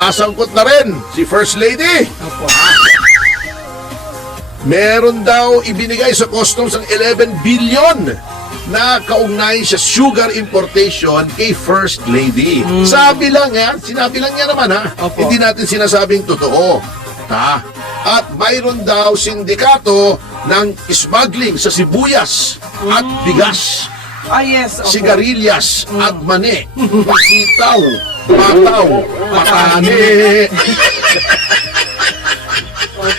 Asangkot na rin si First Lady. Opo. Meron daw ibinigay sa customs ang 11 billion na kaugnay sa sugar importation kay First Lady. Sabi lang yan, sinabi lang yan naman ha. Opo. Hindi natin sinasabing totoo. Ha? At mayroon daw sindikato ng smuggling sa sibuyas at bigas, Yes. Opo. sigarilyas at mani, sitaw, bataw, patane.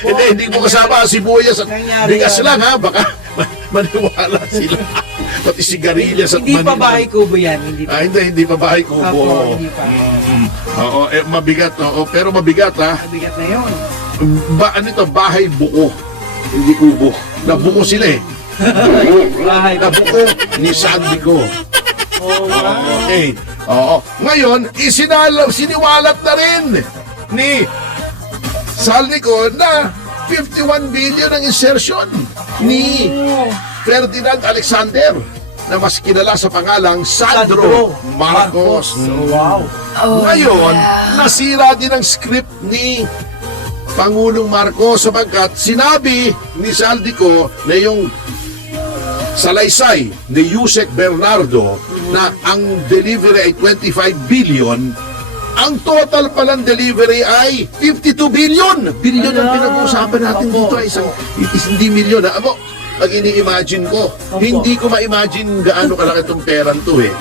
Hindi mo kasama ang sibuyas at Nangyari bigas yan. lang ha. Baka maniwala sila. Pati sigarilyas at Hindi mani. pa bahay kubo yan. Hindi pa. Hindi pa bahay kubo. Opo, hindi pa. Oo, mabigat. Oo, pero mabigat ha. Mabigat na yun. Ano ito? Bahay buko. Hindi kubo. Nabuko sila eh. Bahay kubo. Nabuko ni Sandy ko. Okay. Oo. Ngayon, siniwalat na rin ni Saldico na 51 billion ang insertion ni Ferdinand Alexander na mas kilala sa pangalang Sandro Marcos. Wow. Ngayon, nasira din ang script ni Pangulong Marcos sapagkat sinabi ni Saldico na yung salaysay ni Yusek Bernardo na ang delivery ay 25 billion, ang total palang delivery ay 52 billion. Billion ang pinag-uusapan natin dito ay hindi milyon. Abo, pag ini-imagine ko, hindi ko ma-imagine gaano kalaki itong peran to eh.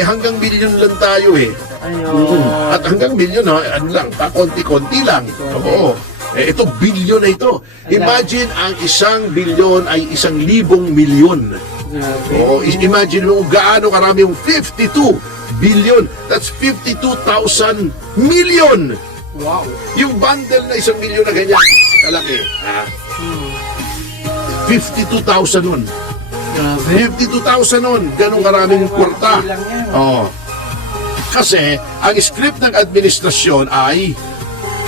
Hanggang billion lang tayo eh. At hanggang milyon, ano lang, konti-konti lang. Oo. Ito, bilyon na ito. Imagine ang 1 bilyon ay 1,000 milyon. Oo, imagine mo gaano karami yung 52 billion. That's 52,000 million. Wow. Yung bundle na 1 milyon na ganyan, kalaki. 52,000 nun. Grabe. 52,000 nun. Ganong karaming kwarta. Lang yan. Oo. Kasi, ang script ng administrasyon ay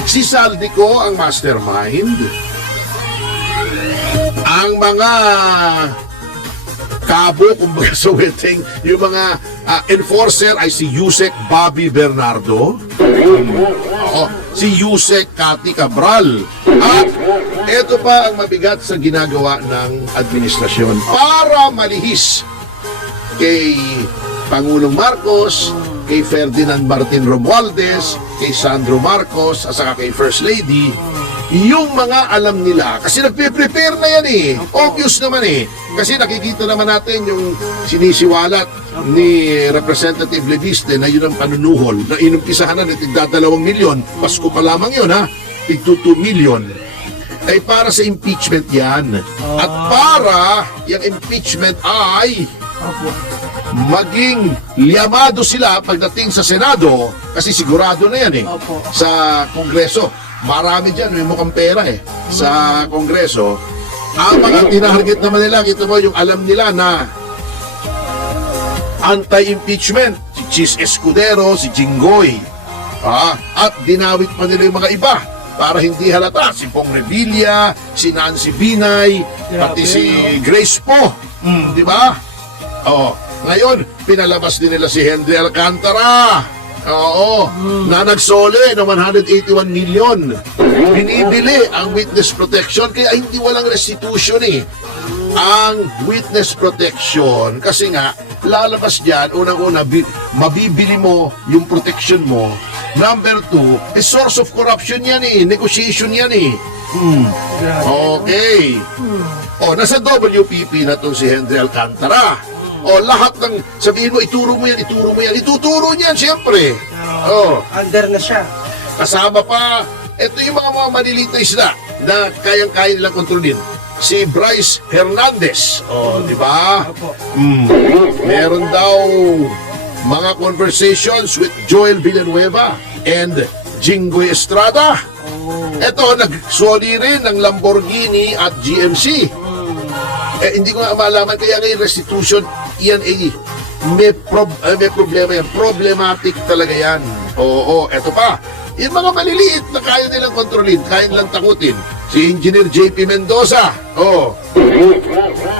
si Saldico ang mastermind. Ang mga kabo, kumbaga sa wedding, yung mga enforcer ay si Yusek Bobby Bernardo. Oo, si Yusek Cathy Cabral. At ito pa ang mabigat sa ginagawa ng administrasyon para malihis kay Pangulong Marcos, kay Ferdinand Martin Romualdez, kay Sandro Marcos, at saka kay First Lady, yung mga alam nila, kasi nagpe-prepare na yan eh. Obvious naman eh. Kasi nakikita naman natin yung sinisiwalat ni Representative Leviste na yun ang panunuhol, na inumpisahan na tigda 2 milyon, Pasko pa lamang yun ha, tigto 2 milyon. Ay para sa impeachment yan. At para yung impeachment ay maging liyamado sila pagdating sa Senado, kasi sigurado na yan eh. Sa Kongreso, marami dyan, may mukhang pera eh. Sa Kongreso, ang mga tinaharget naman nila, kita mo yung alam nila na anti-impeachment, si Chis Escudero, si Jinggoy, at dinawit pa nila yung mga iba para hindi halata, si Pong Revilla, si Nancy Binay, pati si Grace Po, di ba? Ngayon, pinalabas din nila si Henry Alcantara. Na nagsole ng 181 million. Binibili ang witness protection, kaya hindi walang restitution eh. Ang witness protection, kasi nga, lalabas dyan, unang-una, mabibili mo yung protection mo. Number 2, source of corruption yan eh, negotiation yan eh. Okay. Nasa WPP na to si Henry Alcantara. Lahat ng, sabihin mo, ituro mo yan, ituturo niyan, siyempre. Under na siya. Kasama pa, ito yung mga maliliit na isda na kayang-kaya nilang kontrolin. Si Bryce Hernandez, di ba? Meron daw mga conversations with Joel Villanueva and Jinggoy Estrada. Ito, nagsoli rin ng Lamborghini at GMC. Hindi ko nga malaman, kaya ngayon restitution, yan may problema yan. Problematic talaga yan. Eto pa. Yung mga maliliit na kaya nilang kontrolin, kaya nilang takutin. Si Engineer JP Mendoza.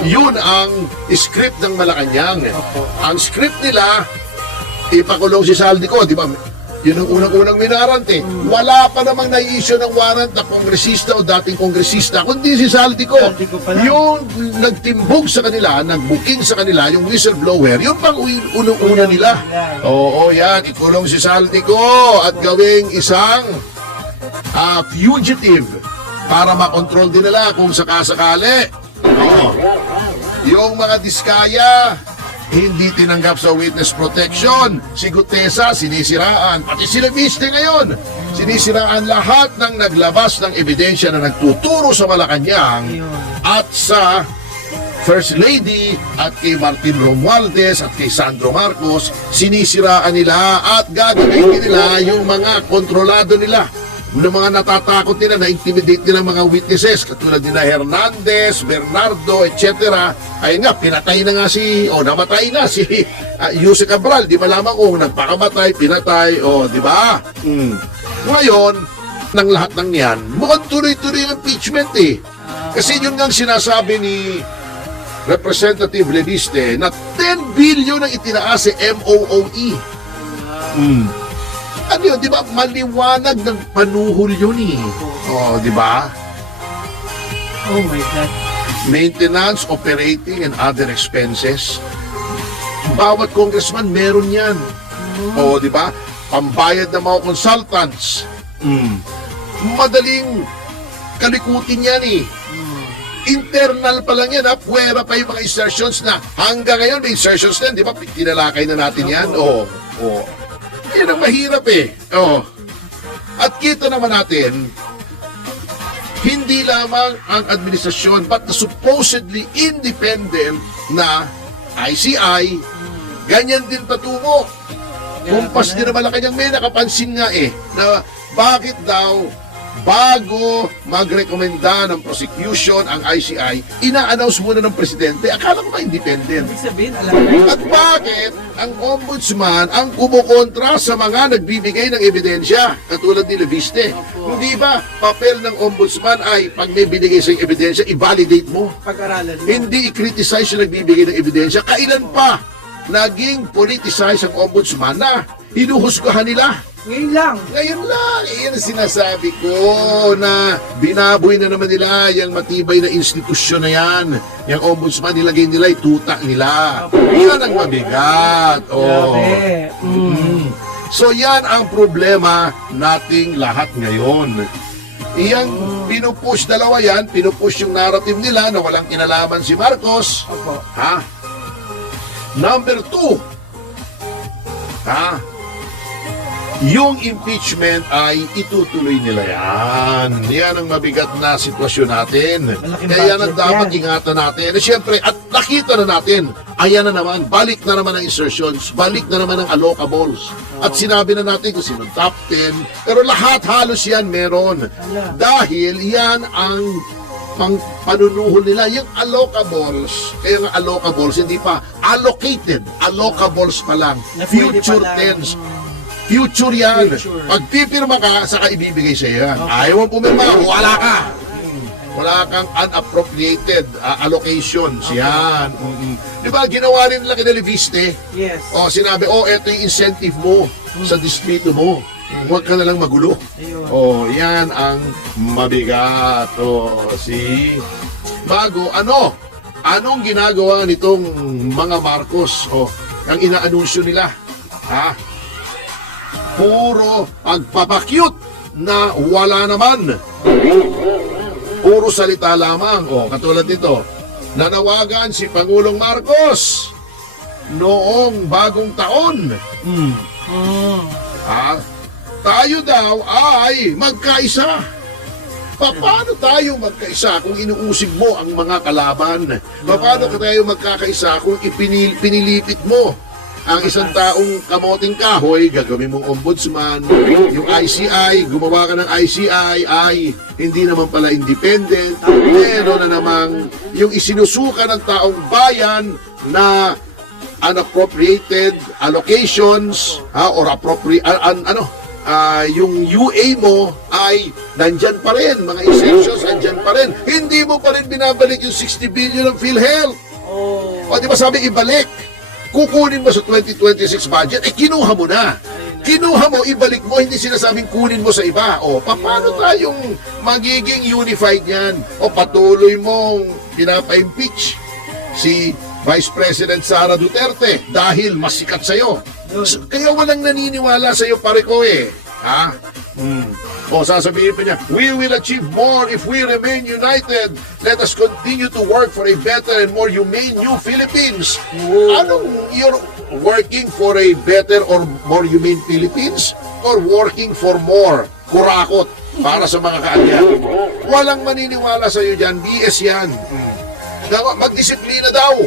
Yun ang script ng Malacanang. Ang script nila, ipakulong si Saldico, di ba? Yun ang unang-unang minarant eh. Wala pa namang na-issue ng warrant na kongresista o dating kongresista, kundi si Saldico. Saldico pa lang. Yung nagtimbog sa kanila, nagbuking sa kanila, yung whistleblower, yun pang unang-una nila. Oo, yan. Ikulong si Saldico at gawing isang fugitive para makontrol din nila kung sakasakali. Oo. Yung mga diskaya, hindi tinanggap sa witness protection. Si Gutesa, sinisiraan. Pati si Leviste ngayon. Sinisiraan lahat ng naglabas ng ebidensya na nagtuturo sa Malacanang at sa First Lady at kay Martin Romualdez at kay Sandro Marcos. Sinisiraan nila at gagawin nila yung mga kontrolado nila. Ng mga natatakot nila, na-intimidate nila mga witnesses katulad nila Hernandez, Bernardo, etc. Ay nga, pinatay na nga namatay na si Jose Cabral. Di malaman kung nagpakamatay, pinatay, di ba? Ngayon, ng lahat ng yan, mukhang tuloy-tuloy ang impeachment eh. Kasi yun nga ang sinasabi ni Representative Leviste na 10 billion ang itinaas si MOOE. Ano yun, di ba? Maliwanag ng panuhol yun eh. Di ba? Oh my God. Maintenance, operating, and other expenses. Bawat congressman meron yan. Di ba? Pambayad ng mga consultants. Madaling kalikutin yan eh. Internal pa lang yan ha. Puwera pa yung mga insertions na hanggang ngayon may insertions na, di ba? Tinalakay na natin yan. Yan ang mahirap eh. At kita naman natin, hindi lamang ang administrasyon but the supposedly independent na ICI, ganyan din patungo. Kumpas din naman ang kanyang may nakapansin nga na bakit daw bago magrekomenda ng prosecution ang ICI, ina-announce muna ng presidente. Akala ko ba independent? Ibig sabihin, alam na. At bakit ang ombudsman ang kumukontra sa mga nagbibigay ng ebidensya katulad ni Leviste? Hindi ba papel ng ombudsman ay pag may binigay sa ebidensya, i-validate mo? Pag-aralan mo. Hindi i-criticize yung nagbibigay ng ebidensya. Kailan pa naging politicize ang ombudsman na hinuhusgahan nila? Ngayon lang. Ngayon lang, iyan ang sinasabi ko na binaboy na naman nila yung matibay na institusyon na yan. Yung ombudsman, nilagay nila, ituta nila. Yan ang mabigat. Grabe. So yan ang problema nating lahat ngayon. Iyang pinupush, dalawa yan, pinupush yung narrative nila na walang kinalaman si Marcos. Opo. Number 2, yung impeachment ay itutuloy nila yan. Yan ang mabigat na sitwasyon natin. Malaking Kaya yan ang budget dapat yan. ingatan natin. Siyempre, at nakita na natin, ayan na naman, balik na naman ang insertions, balik na naman ang allocables. At sinabi na natin kung sino top 10, pero lahat halos yan meron. Dahil yan ang panunuhol nila, yung allocables, kaya nga allocables, hindi pa allocated, allocables pa lang, Na pwede future pa lang. tense. Future yan. Future. Pag pipirma ka, saka ibibigay sa yan. Ayaw mo pumirma, wala ka. Wala kang unappropriated allocations. Yan. Di ba, ginawa rin nila kina Leviste. Yes. Sinabi, eto yung incentive mo sa distrito mo. Huwag ka na lang magulo. Ayun. Yan ang mabigat. Bago, anong ginagawa nitong mga Marcos? Ang inaanunsyo nila. Puro pagpapakyut na wala naman. Puro salita lamang. Katulad nito, nanawagan si Pangulong Marcos noong bagong taon. Tayo daw ay magkaisa. Paano tayo magkaisa kung inuusig mo ang mga kalaban? Paano tayo magkakaisa kung pinilipit mo ang isang taong kamoting kahoy, gagawin mong ombudsman, yung ICI, gumawa ka ng ICI, ay hindi naman pala independent, meron na namang yung isinusuka ng taong bayan na unappropriated allocations, or yung UA mo ay nandyan pa rin, mga exemptions nandyan pa rin. Hindi mo pa rin binabalik yung 60 billion ng PhilHealth. Di ba sabi ibalik? Kukunin mo sa 2026 budget, kinuha mo na. Kinuha mo, ibalik mo, hindi sinasabing kunin mo sa iba. O, paano tayong magiging unified yan? O, patuloy mong pinapa-impeach si Vice President Sara Duterte dahil mas sikat sa'yo. Kaya walang naniniwala sa'yo, pare ko eh. Ha? O, sasabihin pa niya, we will achieve more if we remain united. Let us continue to work for a better and more humane new Philippines. Anong you're working for a better or more humane Philippines? Or working for more kurakot para sa mga kaalyado mo? Walang maniniwala sa'yo dyan. BS yan. Magdisiplina daw.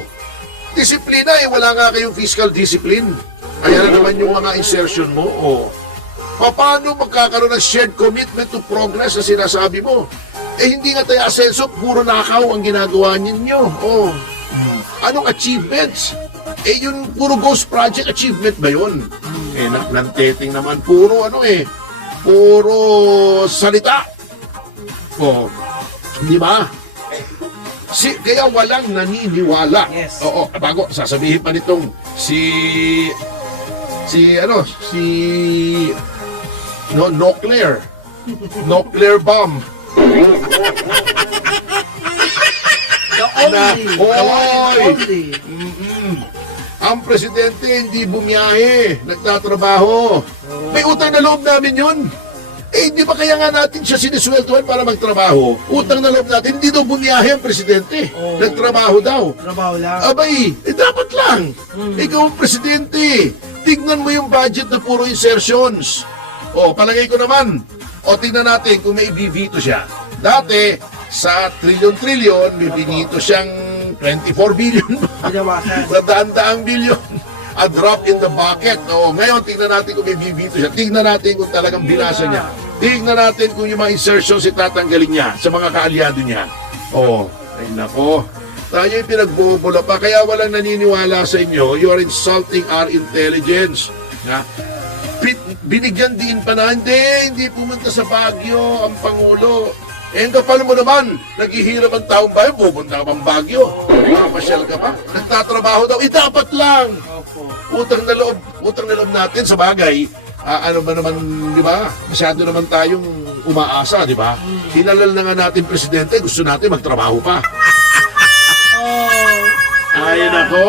Disiplina eh, wala nga kayong fiscal discipline. Ayan na naman yung mga insertion mo. Oh. Paano magkakaroon ng shared commitment to progress na sinasabi mo? Eh hindi nga tayo asenso, puro nakaw ang ginagawa ninyo. Oh. Anong achievements? Eh yun, puro ghost project achievement ba yun? Eh nanteting naman, puro ano eh, puro salita. Oh. Di ba? Kaya walang naniniwala. Yes. Oo, bago sasabihin pa nitong si nuclear bomb. The only. The one and Hoy! only. Ang presidente hindi bumiyahe, nagtatrabaho. May utang na loob namin yun. Eh, hindi ba kaya nga natin siya sinisweldohan para magtrabaho? Utang na loob natin, hindi daw bumiyahe ang presidente. Oh. Nagtrabaho daw. Trabaho lang. Abay, dapat lang. Ikaw ang presidente. Tignan mo yung budget na puro insertions. O, palagay ko naman. O, tignan natin kung may ibibito siya. Dati, sa trilyon-trilyon, may binito siyang 24 billion. Binawasan. Sa daan-daang bilyon. A drop in the bucket. O, ngayon, tignan natin kung may bibito siya. Tignan natin kung talagang binasa niya. Tignan natin kung yung mga insertions itatanggalin niya sa mga kaalyado niya. O, ay nako. Tayo yung pinagbubula pa, kaya walang naniniwala sa inyo. You are insulting our intelligence. Na, binigyan din pa na, hindi pumunta sa Baguio ang Pangulo. Eh, kapal mo naman, naghihirap ang taong bayan, pupunta ka pang Baguio. Mamasyal ka pa. Nagtatrabaho daw, dapat lang. Opo. Utang na loob natin sa bagay. Ano ba naman, di ba? Masyado naman tayong umaasa, di ba? Hinalal na nga natin presidente, gusto natin magtrabaho pa. Oh. Ay, nako.